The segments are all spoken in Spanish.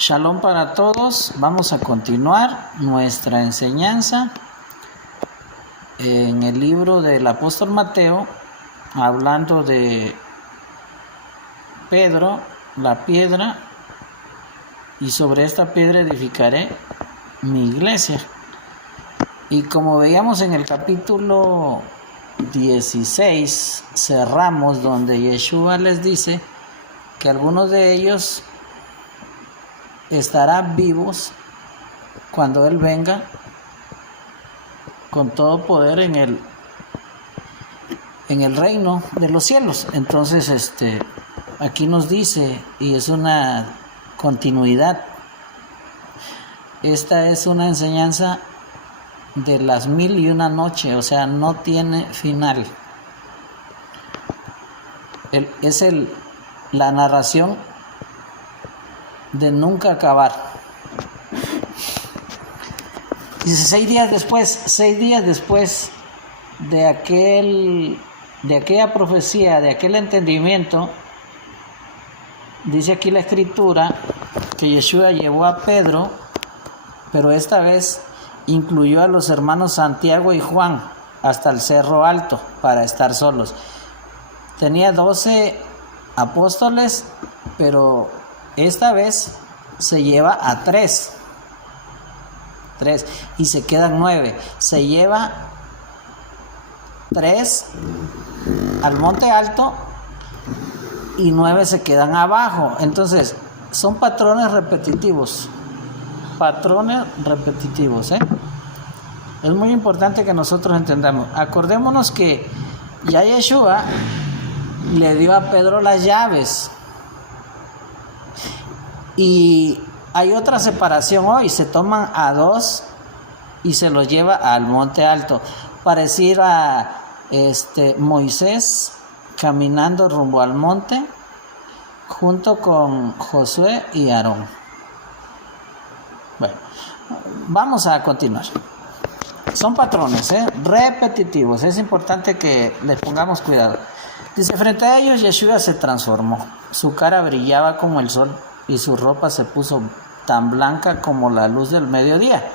Shalom para todos. Vamos a continuar nuestra enseñanza en el libro del apóstol Mateo, hablando de Pedro, la piedra, y sobre esta piedra edificaré mi iglesia. Y como veíamos en el capítulo 16, cerramos donde Yeshua les dice que algunos de ellos estarán vivos cuando Él venga con todo poder en el reino de los cielos. Entonces aquí nos dice, y es una continuidad, esta es una enseñanza de las 1001 noches, o sea, no tiene final. La narración de nunca acabar. Dice 6 días después de aquella profecía, de aquel entendimiento, dice aquí la escritura que Yeshua llevó a Pedro, pero esta vez incluyó a los hermanos Santiago y Juan hasta el cerro alto para estar solos. Tenía 12 apóstoles, pero esta vez se lleva a 3 y se quedan 9. Se lleva 3 al monte alto y 9 se quedan abajo. Entonces son patrones repetitivos. Es muy importante que nosotros entendamos. Acordémonos que ya Yeshua le dio a Pedro las llaves. Y hay otra separación hoy, se toman a 2 y se los lleva al monte alto. Pareciera a Moisés caminando rumbo al monte junto con Josué y Aarón. Bueno, vamos a continuar. Son patrones repetitivos, es importante que les pongamos cuidado. Dice, frente a ellos Yeshua se transformó, su cara brillaba como el sol y su ropa se puso tan blanca como la luz del mediodía.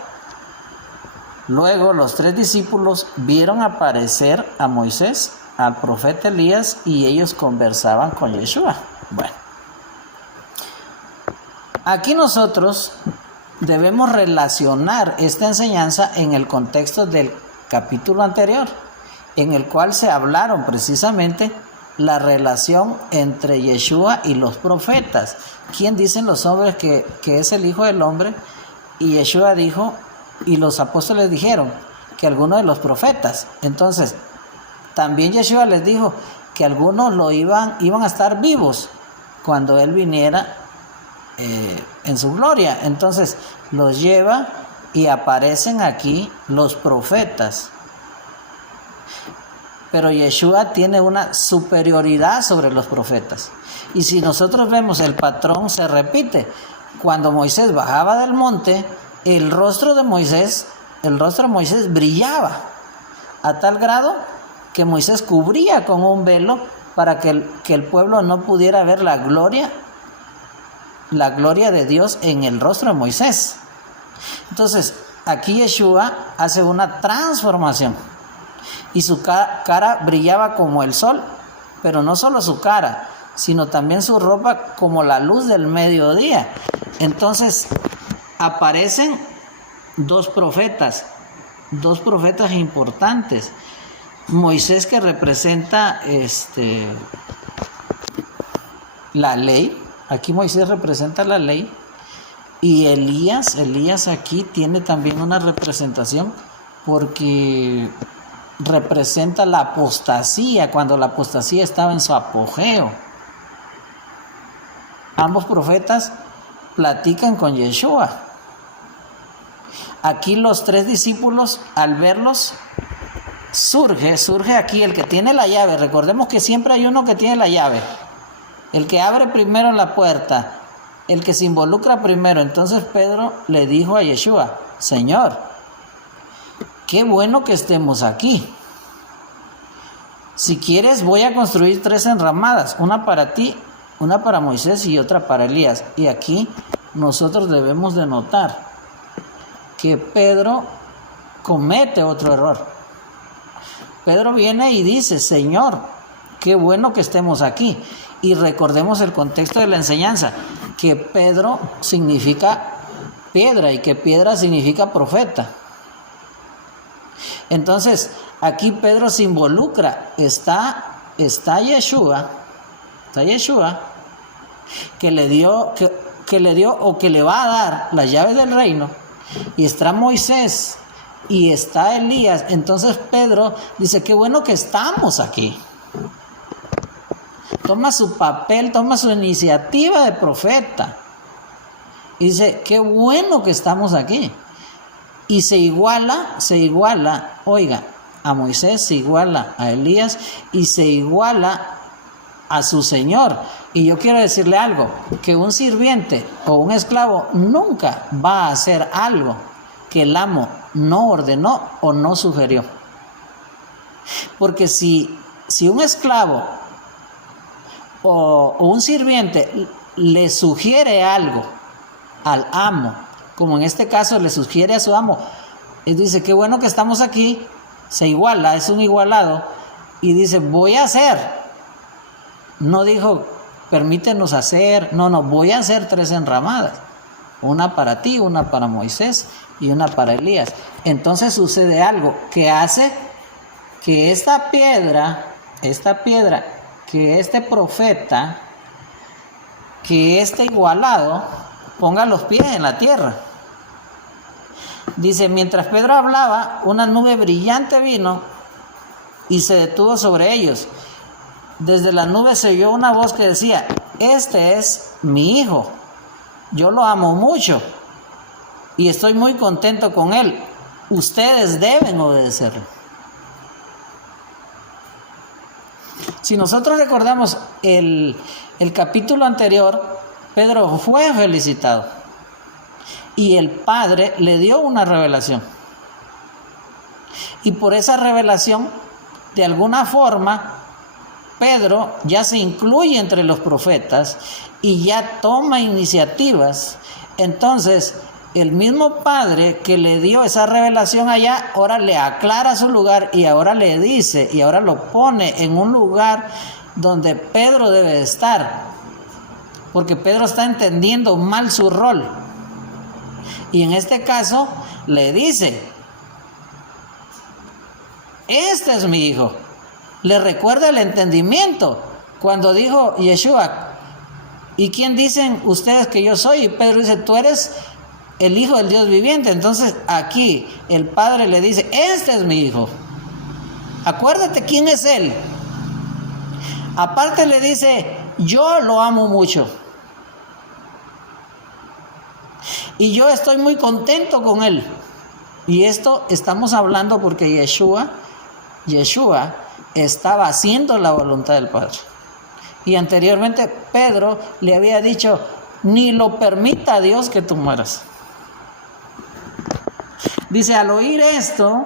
Luego los 3 discípulos vieron aparecer a Moisés, al profeta Elías, y ellos conversaban con Yeshua. Bueno, aquí nosotros debemos relacionar esta enseñanza en el contexto del capítulo anterior, en el cual se hablaron precisamente la relación entre Yeshua y los profetas. ¿Quién dicen los hombres que es el Hijo del Hombre? Y Yeshua dijo, y los apóstoles dijeron, que algunos de los profetas. Entonces, también Yeshua les dijo que algunos iban a estar vivos cuando Él viniera en su gloria. Entonces, los lleva y aparecen aquí los profetas. Pero Yeshua tiene una superioridad sobre los profetas. Y si nosotros vemos, el patrón se repite. Cuando Moisés bajaba del monte, el rostro de Moisés brillaba a tal grado que Moisés cubría con un velo para que el pueblo no pudiera ver la gloria de Dios en el rostro de Moisés. Entonces, aquí Yeshua hace una transformación. Y su cara brillaba como el sol, pero no solo su cara, sino también su ropa como la luz del mediodía. Entonces aparecen 2 profetas importantes. Moisés, que representa la ley, aquí Moisés representa la ley, y Elías aquí tiene también una representación porque representa la apostasía, cuando la apostasía estaba en su apogeo. Ambos profetas platican con Yeshua. Aquí los 3 discípulos, al verlos, surge aquí el que tiene la llave. Recordemos que siempre hay uno que tiene la llave, el que abre primero la puerta, el que se involucra primero. Entonces Pedro le dijo a Yeshua, Señor, qué bueno que estemos aquí. Si quieres, voy a construir 3 enramadas, una para ti, una para Moisés y otra para Elías. Y aquí nosotros debemos de notar que Pedro comete otro error. Pedro viene y dice: Señor, qué bueno que estemos aquí. Y recordemos el contexto de la enseñanza, que Pedro significa piedra y que piedra significa profeta. Entonces, aquí Pedro se involucra. Está Yeshua, que le dio o que le va a dar las llaves del reino, y está Moisés y está Elías. Entonces Pedro dice: qué bueno que estamos aquí. Toma su papel, toma su iniciativa de profeta y dice: qué bueno que estamos aquí. Y se iguala, oiga, a Moisés, se iguala a Elías y se iguala a su Señor. Y yo quiero decirle algo, que un sirviente o un esclavo nunca va a hacer algo que el amo no ordenó o no sugirió. Porque si un esclavo o un sirviente le sugiere algo al amo, como en este caso le sugiere a su amo, y dice: qué bueno que estamos aquí, se iguala, es un igualado, y dice: voy a hacer. No dijo: permítenos hacer, no, voy a hacer 3 enramadas, una para ti, una para Moisés y una para Elías. Entonces sucede algo que hace que esta piedra, que este profeta, que este igualado ponga los pies en la tierra. Dice: mientras Pedro hablaba, una nube brillante vino y se detuvo sobre ellos. Desde la nube se oyó una voz que decía: este es mi hijo, yo lo amo mucho y estoy muy contento con él, ustedes deben obedecerlo. Si nosotros recordamos el capítulo anterior, Pedro fue felicitado y el Padre le dio una revelación, y por esa revelación, de alguna forma, Pedro ya se incluye entre los profetas y ya toma iniciativas. Entonces, el mismo Padre que le dio esa revelación allá, ahora le aclara su lugar y ahora le dice, y ahora lo pone en un lugar donde Pedro debe estar, porque Pedro está entendiendo mal su rol. Y en este caso le dice: este es mi hijo. Le recuerda el entendimiento cuando dijo Yeshua: ¿y quién dicen ustedes que yo soy? Y Pedro dice: tú eres el Hijo del Dios viviente. Entonces aquí el Padre le dice: este es mi hijo, acuérdate quién es él. Aparte le dice: yo lo amo mucho y yo estoy muy contento con él. Y esto estamos hablando porque Yeshua estaba haciendo la voluntad del Padre. Y anteriormente Pedro le había dicho: ni lo permita Dios que tú mueras. Dice: al oír esto,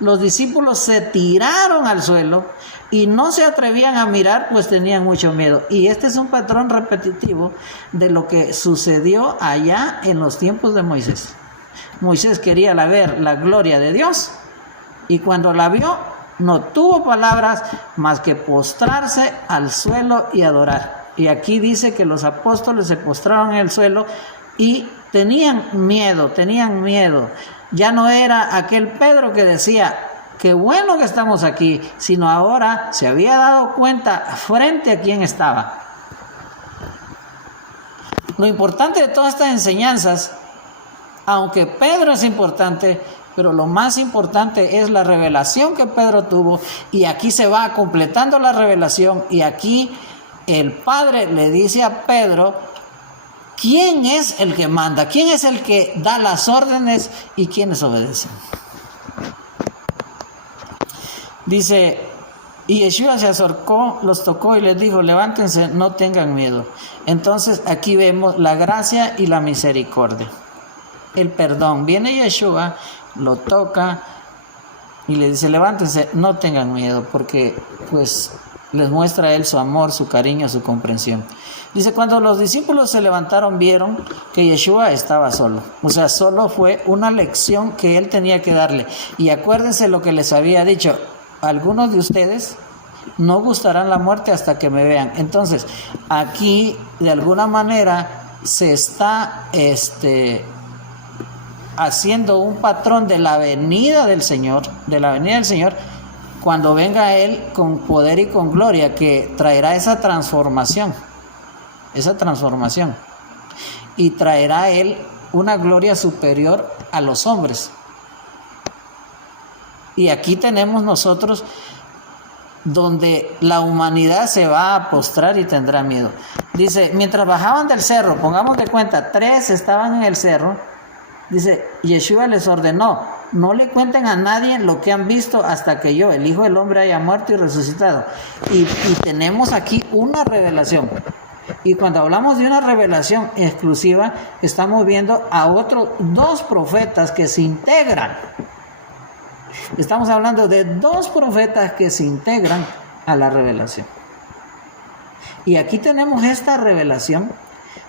los discípulos se tiraron al suelo y no se atrevían a mirar, pues tenían mucho miedo. Y este es un patrón repetitivo de lo que sucedió allá en los tiempos de Moisés. Moisés quería ver la gloria de Dios, y cuando la vio, no tuvo palabras más que postrarse al suelo y adorar. Y aquí dice que los apóstoles se postraron en el suelo y tenían miedo. Ya no era aquel Pedro que decía: qué bueno que estamos aquí, sino ahora se había dado cuenta frente a quién estaba. Lo importante de todas estas enseñanzas, aunque Pedro es importante, pero lo más importante es la revelación que Pedro tuvo, y aquí se va completando la revelación, y aquí el Padre le dice a Pedro quién es el que manda, quién es el que da las órdenes y quiénes obedecen. Dice: y Yeshua se acercó, los tocó y les dijo: levántense, no tengan miedo. Entonces aquí vemos la gracia y la misericordia, el perdón. Viene Yeshua, lo toca y le dice: levántense, no tengan miedo, porque pues les muestra a él su amor, su cariño, su comprensión. Dice, cuando los discípulos se levantaron, vieron que Yeshua estaba solo. O sea, solo fue una lección que él tenía que darle. Y acuérdense lo que les había dicho, algunos de ustedes no gustarán la muerte hasta que me vean. Entonces, aquí de alguna manera se está haciendo un patrón de la venida del Señor, cuando venga Él con poder y con gloria, que traerá esa transformación, y traerá Él una gloria superior a los hombres. Y aquí tenemos nosotros donde la humanidad se va a postrar y tendrá miedo. Dice, mientras bajaban del cerro, pongamos de cuenta, 3 estaban en el cerro, dice, Yeshua les ordenó, no le cuenten a nadie lo que han visto hasta que yo, el Hijo del Hombre, haya muerto y resucitado. Y tenemos aquí una revelación. Y cuando hablamos de una revelación exclusiva, estamos viendo a otros 2 profetas que se integran. Estamos hablando de 2 profetas que se integran a la revelación. Y aquí tenemos esta revelación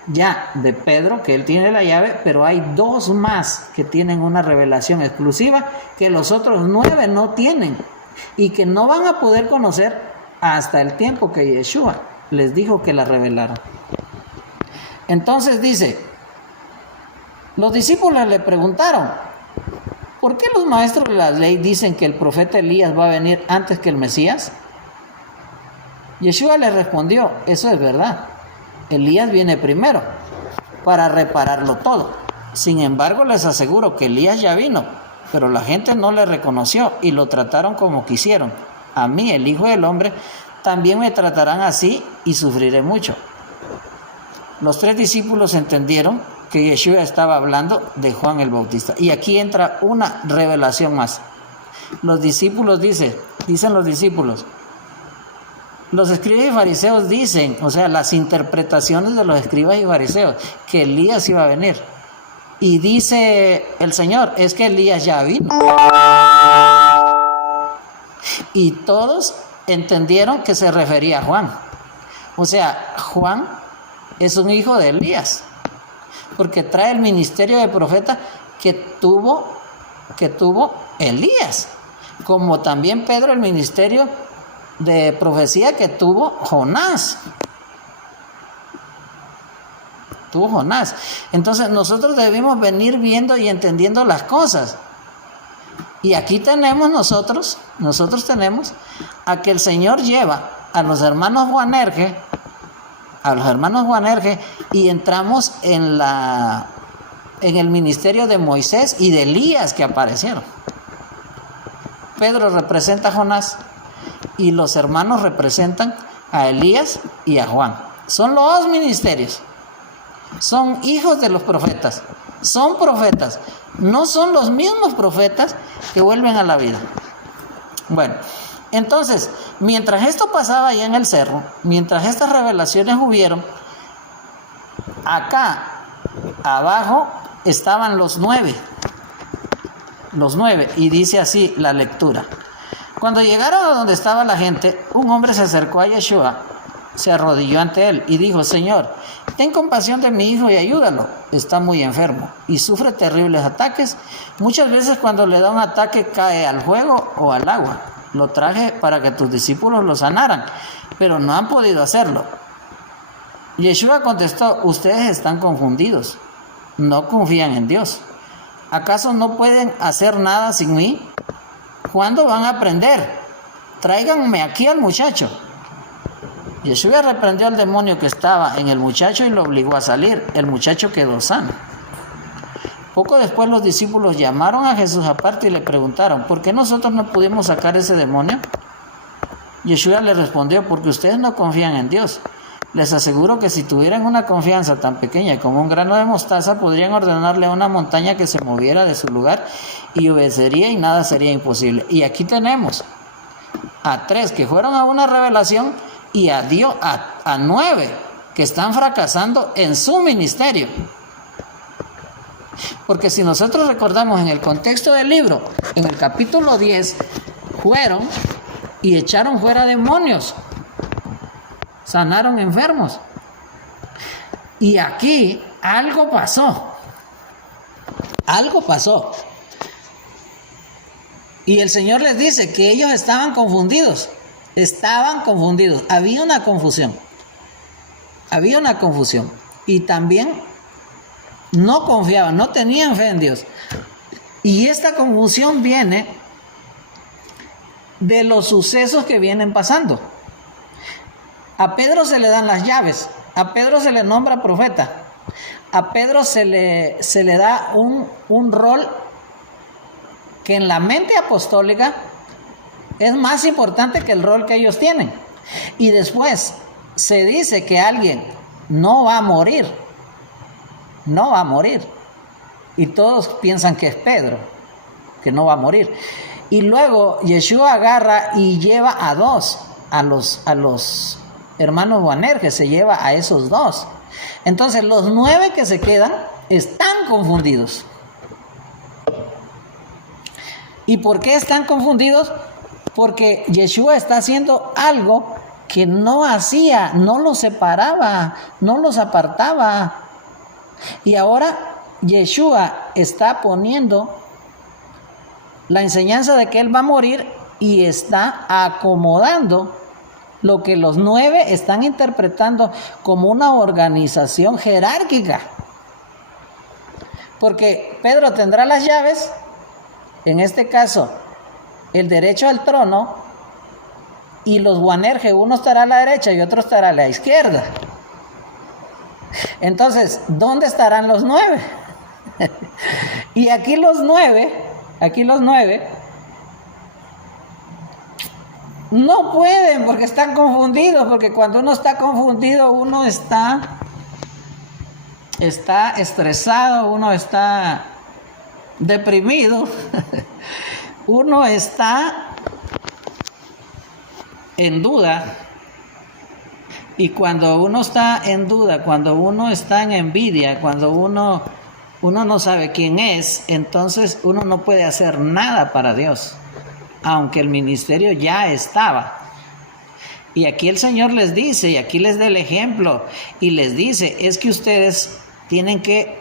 ya de Pedro, que él tiene la llave, pero hay 2 más que tienen una revelación exclusiva que los otros 9 no tienen y que no van a poder conocer hasta el tiempo que Yeshua les dijo que la revelaran. Entonces dice, los discípulos le preguntaron, ¿por qué los maestros de la ley dicen que el profeta Elías va a venir antes que el Mesías? Yeshua les respondió, eso es verdad. Elías viene primero para repararlo todo. Sin embargo, les aseguro que Elías ya vino, pero la gente no le reconoció y lo trataron como quisieron. A mí, el Hijo del Hombre, también me tratarán así y sufriré mucho. Los 3 discípulos entendieron que Yeshua estaba hablando de Juan el Bautista. Y aquí entra una revelación más. Los discípulos dicen los discípulos, los escribas y fariseos dicen, o sea, las interpretaciones de los escribas y fariseos, que Elías iba a venir. Y dice el Señor, es que Elías ya vino. Y todos entendieron que se refería a Juan. O sea, Juan es un hijo de Elías, porque trae el ministerio de profeta que tuvo Elías, como también Pedro el ministerio de profecía que tuvo Jonás. Entonces nosotros debemos venir viendo y entendiendo las cosas. Y aquí tenemos nosotros tenemos a que el Señor lleva a los hermanos Boanerges, y entramos en el ministerio de Moisés y de Elías que aparecieron. Pedro representa a Jonás y los hermanos representan a Elías y a Juan. Son los 2 ministerios. Son hijos de los profetas. Son profetas. No son los mismos profetas que vuelven a la vida. Bueno, entonces, mientras esto pasaba allá en el cerro, mientras estas revelaciones hubieron, acá abajo estaban los 9, y dice así la lectura. Cuando llegaron a donde estaba la gente, un hombre se acercó a Yeshua, se arrodilló ante él y dijo, Señor, ten compasión de mi hijo y ayúdalo. Está muy enfermo y sufre terribles ataques. Muchas veces cuando le da un ataque cae al fuego o al agua. Lo traje para que tus discípulos lo sanaran, pero no han podido hacerlo. Yeshua contestó, ustedes están confundidos, no confían en Dios. ¿Acaso no pueden hacer nada sin mí? ¿Cuándo van a aprender? Tráiganme aquí al muchacho. Yeshua reprendió al demonio que estaba en el muchacho y lo obligó a salir. El muchacho quedó sano. Poco después los discípulos llamaron a Jesús aparte y le preguntaron, ¿por qué nosotros no pudimos sacar ese demonio? Yeshua le respondió, porque ustedes no confían en Dios. Les aseguro que si tuvieran una confianza tan pequeña como un grano de mostaza, podrían ordenarle a una montaña que se moviera de su lugar y obedecería y nada sería imposible. Y aquí tenemos a 3 que fueron a una revelación y a 9 que están fracasando en su ministerio. Porque si nosotros recordamos en el contexto del libro, en el capítulo 10, fueron y echaron fuera demonios. sanaron enfermos. Y aquí algo pasó. Algo pasó. Y el Señor les dice que ellos estaban confundidos. Estaban confundidos. Había una confusión. Había una confusión. Y también no confiaban, no tenían fe en Dios. Y esta confusión viene de los sucesos que vienen pasando. A Pedro se le dan las llaves. A Pedro se le nombra profeta. A Pedro se le da un rol que en la mente apostólica es más importante que el rol que ellos tienen. Y después se dice que alguien no va a morir. No va a morir. Y todos piensan que es Pedro, que no va a morir. Y luego Yeshua agarra y lleva a dos, a los hermanos Boanerges, se lleva a esos dos. Entonces los 9 que se quedan están confundidos. ¿Y por qué están confundidos? Porque Yeshua está haciendo algo que no hacía, no los separaba, no los apartaba. Y ahora Yeshua está poniendo la enseñanza de que Él va a morir y está acomodando lo que los 9 están interpretando como una organización jerárquica. Porque Pedro tendrá las llaves, en este caso, el derecho al trono, y los Boanerges, uno estará a la derecha y otro estará a la izquierda. Entonces, ¿dónde estarán los 9? Y aquí los 9 no pueden porque están confundidos, porque cuando uno está confundido, uno está estresado, uno está deprimido, uno está en duda. Y cuando uno está en duda, cuando uno está en envidia, cuando uno no sabe quién es, entonces uno no puede hacer nada para Dios, aunque el ministerio ya estaba. Y aquí el Señor les dice, y aquí les da el ejemplo, y les dice, es que ustedes tienen que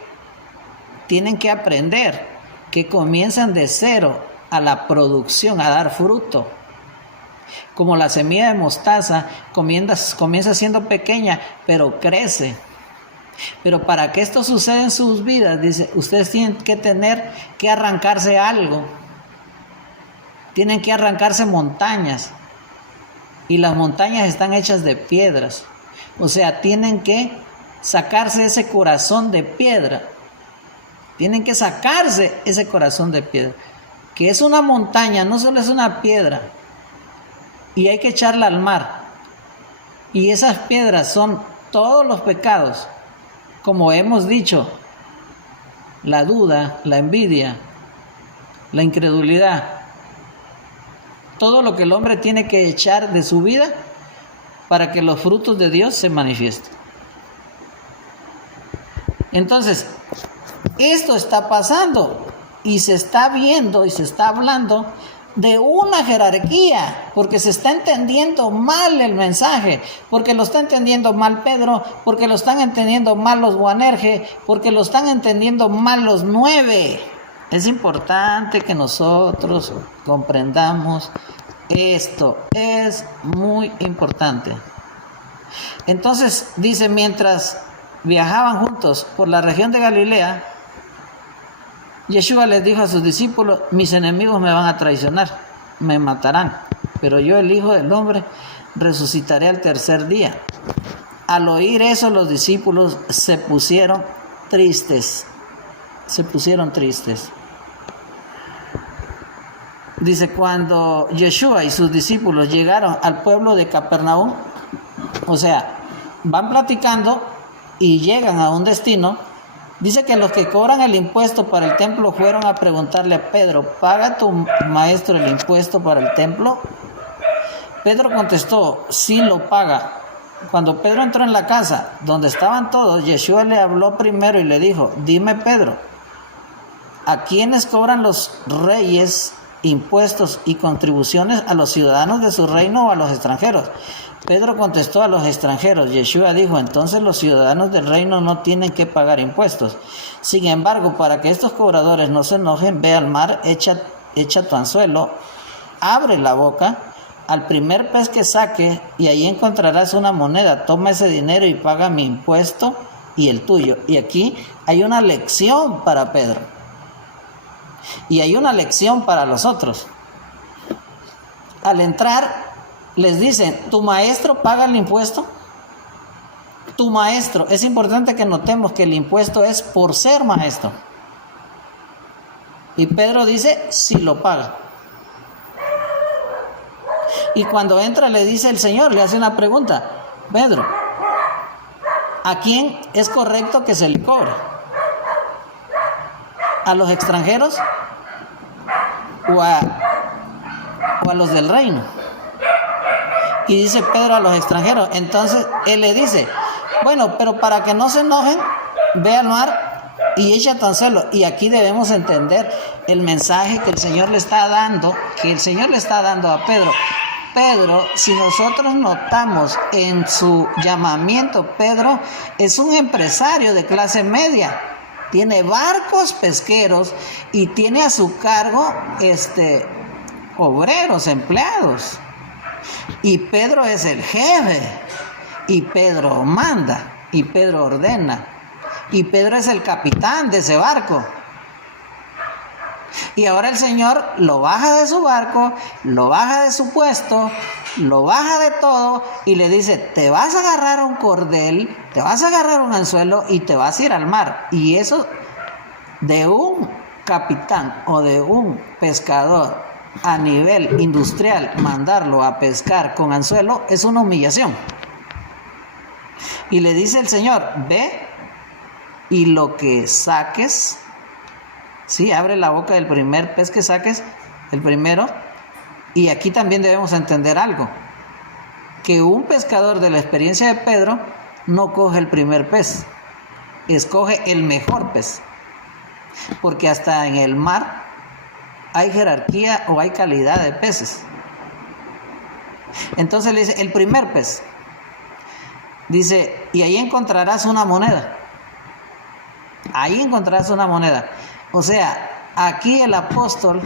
aprender que comienzan de cero a la producción, a dar fruto. Como la semilla de mostaza comienza siendo pequeña, pero crece. Pero para que esto suceda en sus vidas, dice, ustedes tienen que tener que arrancarse algo. Tienen que arrancarse montañas. Y las montañas están hechas de piedras. O sea, tienen que sacarse ese corazón de piedra. Tienen que sacarse ese corazón de piedra. Que es una montaña, no solo es una piedra. Y hay que echarla al mar. Y esas piedras son todos los pecados. Como hemos dicho, la duda, la envidia, la incredulidad. Todo lo que el hombre tiene que echar de su vida para que los frutos de Dios se manifiesten. Entonces, esto está pasando y se está viendo y se está hablando de una jerarquía, porque se está entendiendo mal el mensaje, porque lo está entendiendo mal Pedro, porque lo están entendiendo mal los Boanerges, porque lo están entendiendo mal los 9. Es importante que nosotros comprendamos esto, es muy importante. Entonces dice, mientras viajaban juntos por la región de Galilea, Yeshua les dijo a sus discípulos, mis enemigos me van a traicionar, me matarán, pero yo, el Hijo del Hombre, resucitaré al tercer día. Al oír eso, los discípulos se pusieron tristes. Dice, cuando Yeshua y sus discípulos llegaron al pueblo de Capernaum, o sea, van platicando y llegan a un destino. Dice que los que cobran el impuesto para el templo fueron a preguntarle a Pedro, ¿paga tu maestro el impuesto para el templo? Pedro contestó, sí lo paga. Cuando Pedro entró en la casa donde estaban todos, Yeshua le habló primero y le dijo, dime Pedro, ¿a quiénes cobran los reyes impuestos y contribuciones a los ciudadanos de su reino o a los extranjeros? Pedro contestó: a los extranjeros. Yeshua dijo: entonces los ciudadanos del reino no tienen que pagar impuestos. Sin embargo, para que estos cobradores no se enojen, ve al mar, echa tu anzuelo, abre la boca al primer pez que saque y ahí encontrarás una moneda. Toma ese dinero y paga mi impuesto y el tuyo. Y aquí hay una lección para Pedro. Y hay una lección para los otros. Al entrar, les dicen: ¿tu maestro paga el impuesto? Tu maestro. Es importante que notemos que el impuesto es por ser maestro. Y Pedro dice: sí lo paga. Y cuando entra le dice el Señor, le hace una pregunta: Pedro, ¿a quién es correcto que se le cobre? ¿A los extranjeros o a los del reino? Y dice Pedro: a los extranjeros. Entonces él le dice: bueno, pero para que no se enojen, ve al mar y echa tu anzuelo. Y aquí debemos entender el mensaje que el Señor le está dando, a Pedro. Pedro, si nosotros notamos en su llamamiento, Pedro es un empresario de clase media. Tiene barcos pesqueros y tiene a su cargo obreros, empleados. Y Pedro es el jefe. Y Pedro manda. Y Pedro ordena. Y Pedro es el capitán de ese barco. Y ahora el Señor lo baja de su barco, lo baja de su puesto, lo baja de todo y le dice: te vas a agarrar un cordel, te vas a agarrar un anzuelo y te vas a ir al mar. Y eso de un capitán o de un pescador a nivel industrial, mandarlo a pescar con anzuelo es una humillación. Y le dice el Señor: ve y lo que saques, sí, abre la boca del primer pez que saques, el primero. Y aquí también debemos entender algo, que un pescador de la experiencia de Pedro no coge el primer pez, escoge el mejor pez, porque hasta en el mar hay jerarquía o hay calidad de peces. Entonces le dice: el primer pez, dice, y ahí encontrarás una moneda. Ahí encontrarás una moneda. O sea, aquí el apóstol,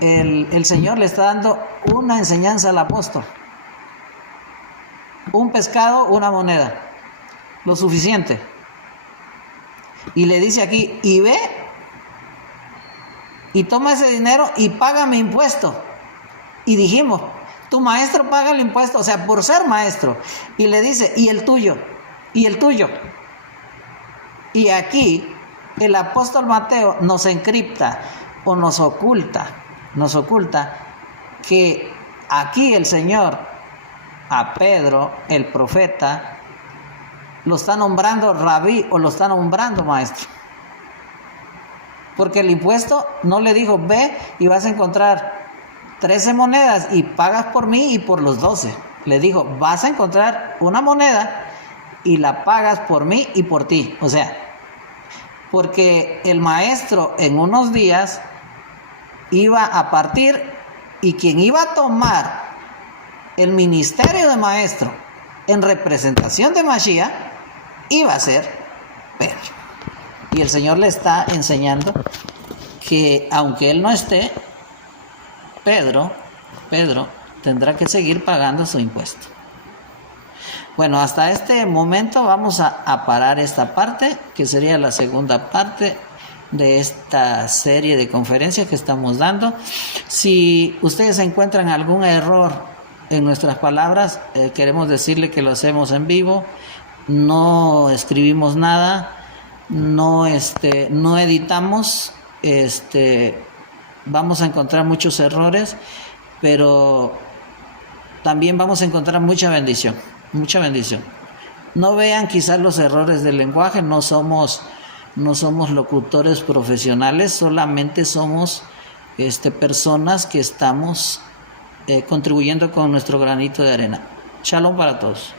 el Señor le está dando una enseñanza al apóstol. Un pescado, una moneda, lo suficiente. Y le dice aquí: y ve y toma ese dinero y paga mi impuesto. Y dijimos: tu maestro paga el impuesto, o sea, por ser maestro. Y le dice: y el tuyo, y el tuyo. Y aquí el apóstol Mateo nos encripta o nos oculta que aquí el Señor a Pedro, el profeta, lo está nombrando rabí o lo está nombrando maestro. Porque el impuesto no le dijo: ve y vas a encontrar 13 monedas y pagas por mí y por los 12. Le dijo: vas a encontrar una moneda y la pagas por mí y por ti. O sea, porque el maestro en unos días iba a partir y quien iba a tomar el ministerio de maestro en representación de Mashiach iba a ser Pedro. Y el Señor le está enseñando que aunque él no esté, Pedro tendrá que seguir pagando su impuesto. Bueno, hasta este momento vamos a parar esta parte, que sería la segunda parte de esta serie de conferencias que estamos dando. Si ustedes encuentran algún error en nuestras palabras, queremos decirle que lo hacemos en vivo, no escribimos nada, no editamos, vamos a encontrar muchos errores, pero también vamos a encontrar mucha bendición. No vean quizás los errores del lenguaje, no somos locutores profesionales, solamente somos personas que estamos contribuyendo con nuestro granito de arena. Shalom para todos.